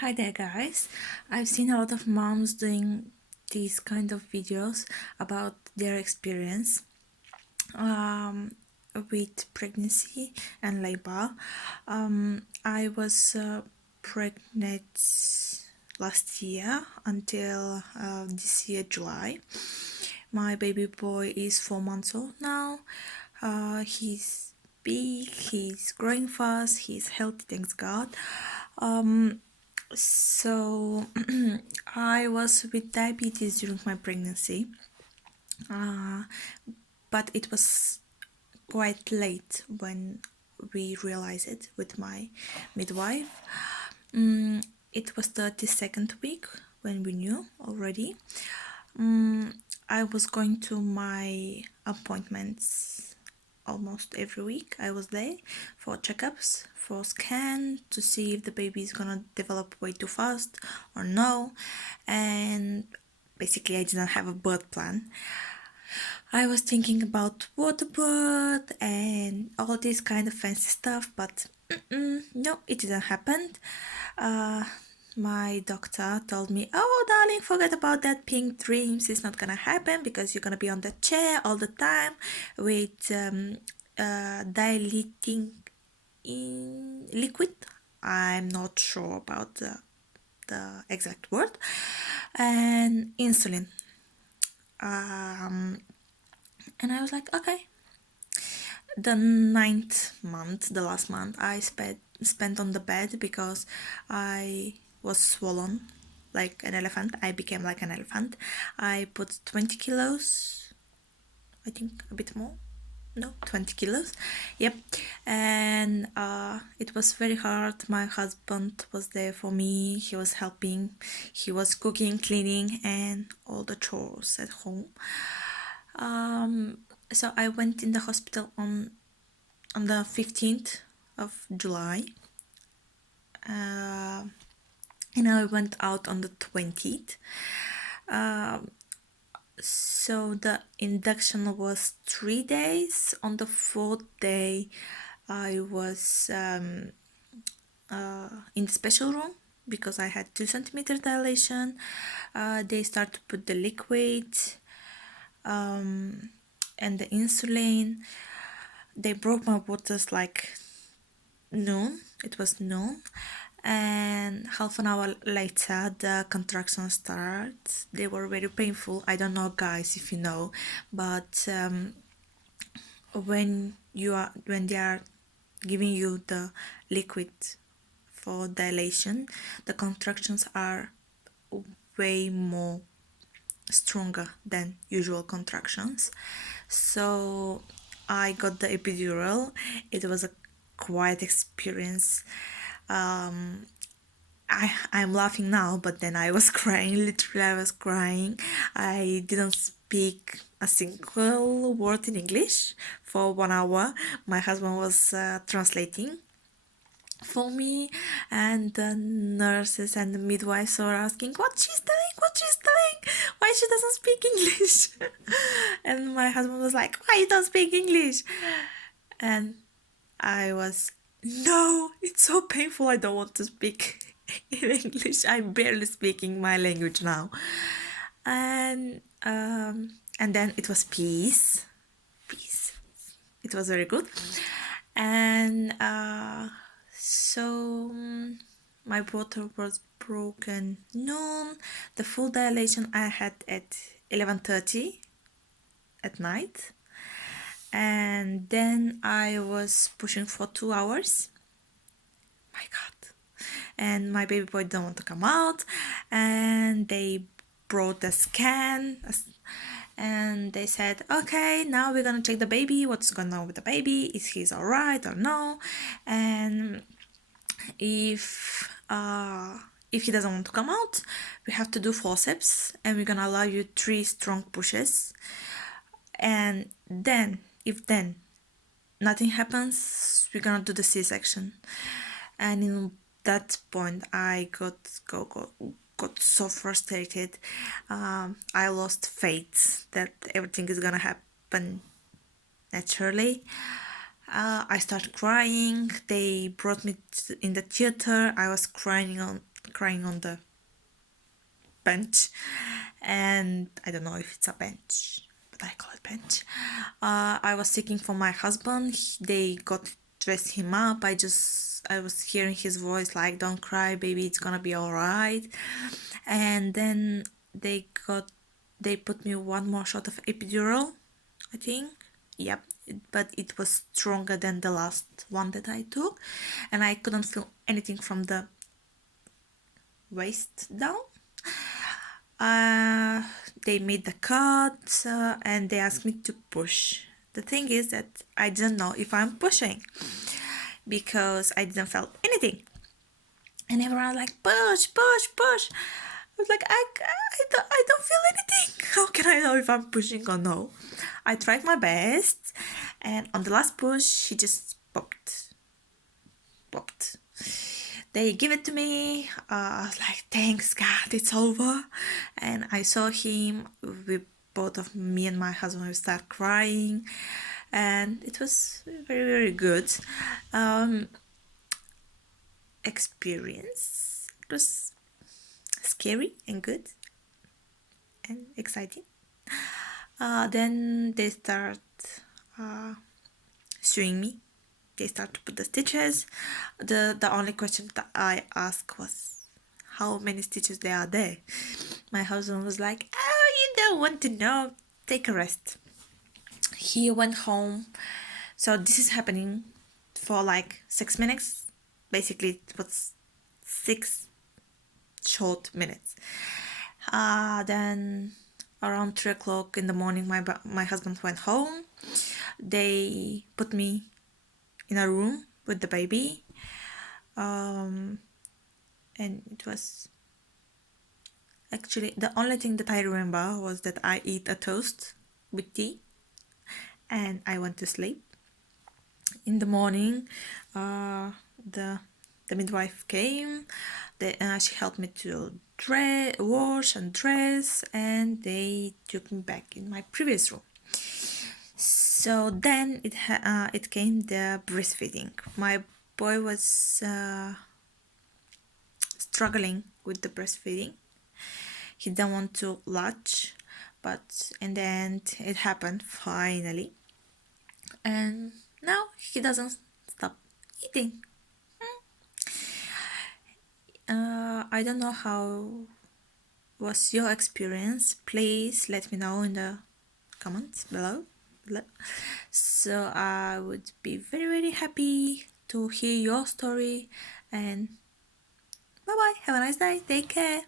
Hi there guys, I've seen a lot of moms doing these kind of videos about their experience with pregnancy and labor. I was pregnant last year until this year July. My baby boy is 4 months old now. He's big, he's growing fast, he's healthy, thanks God. So I was with diabetes during my pregnancy, but it was quite late when we realized it with my midwife. It was 32nd week when we knew already. I was going to my appointments almost every week. I was there for checkups, for scan to see if the baby is gonna develop way too fast or no. And basically I didn't have a birth plan. I was thinking about water birth and all this kind of fancy stuff, but no, it didn't happen. My doctor told me, "Oh, darling, forget about that pink dreams. It's not gonna happen because you're gonna be on the chair all the time with dilating in liquid. I'm not sure about the exact word, and insulin." And I was like, okay. The ninth month, the last month, I spent on the bed because I was swollen like an elephant. I became like an elephant. I put 20 kilos, I think a bit more. No, 20 kilos. Yep. And it was very hard. My husband was there for me. He was helping. He was cooking, cleaning, and all the chores at home. So I went in the hospital on the 15th of July, and I went out on the 20th. So the induction was 3 days. On the fourth day, I was in the special room because I had 2 centimeter dilation. They start to put the liquid and the insulin. They broke my waters like noon. It was noon. And half an hour later the contractions start. They were very painful. I don't know guys if you know, but when they are giving you the liquid for dilation, the contractions are way more stronger than usual contractions. So I got the epidural. It was a quiet experience. I'm laughing now, but then I was crying. Literally, I was crying. I didn't speak a single word in English for 1 hour. My husband was translating for me, and the nurses and the midwives were asking what she's doing, why she doesn't speak English. And my husband was like, why you don't speak English? And I was, no, it's so painful, I don't want to speak in English. I'm barely speaking my language now. And then it was peace. It was very good. And so my water was broken noon. The full dilation I had at 11:30 at night. And then I was pushing for 2 hours. My God. And my baby boy didn't want to come out. And they brought the scan. And they said, okay, now we're gonna check the baby. What's going on with the baby? Is he alright or no? And if he doesn't want to come out, we have to do forceps, and we're gonna allow you 3 strong pushes. And then, if nothing happens, we're gonna do the C-section. And in that point, I got so frustrated. I lost faith that everything is gonna happen naturally. I started crying. They brought me in the theater. I was crying crying on the bench, and I don't know if it's a bench, but I call it bench. I was seeking for my husband. They got dressed him up. I was hearing his voice like, "Don't cry, baby, it's gonna be all right." And then they put me one more shot of epidural, I think. Yep, but it was stronger than the last one that I took, and I couldn't feel anything from the waist down. They made the cut, and they asked me to push. The thing is that I didn't know if I'm pushing because I didn't feel anything, and everyone was like, push, push, push. I was like, I don't feel anything. How can I know if I'm pushing or no? I tried my best, and on the last push, he just popped. They give it to me. I was like, thanks God, it's over. And I saw him. We both of me and my husband, we start crying, and it was very, very good experience. It was scary and good and exciting. Then they start sewing me. They start to put the stitches. The only question that I asked was, how many stitches there are there? My husband was like, oh, you don't want to know. Take a rest. He went home. So this is happening for like 6 minutes. Basically, it was 6 short minutes. Then around 3 o'clock in the morning, my husband went home. They put me in a room with the baby, and it was actually the only thing that I remember was that I ate a toast with tea and I went to sleep. In the morning, the midwife came. She helped me to wash and dress, and they took me back in my previous room. So then it came the breastfeeding. My boy was struggling with the breastfeeding. He didn't want to latch, but in the end it happened finally. And now he doesn't stop eating. I don't know how was your experience. Please let me know in the comments below. So I would be very, very happy to hear your story, and bye bye, have a nice day, take care.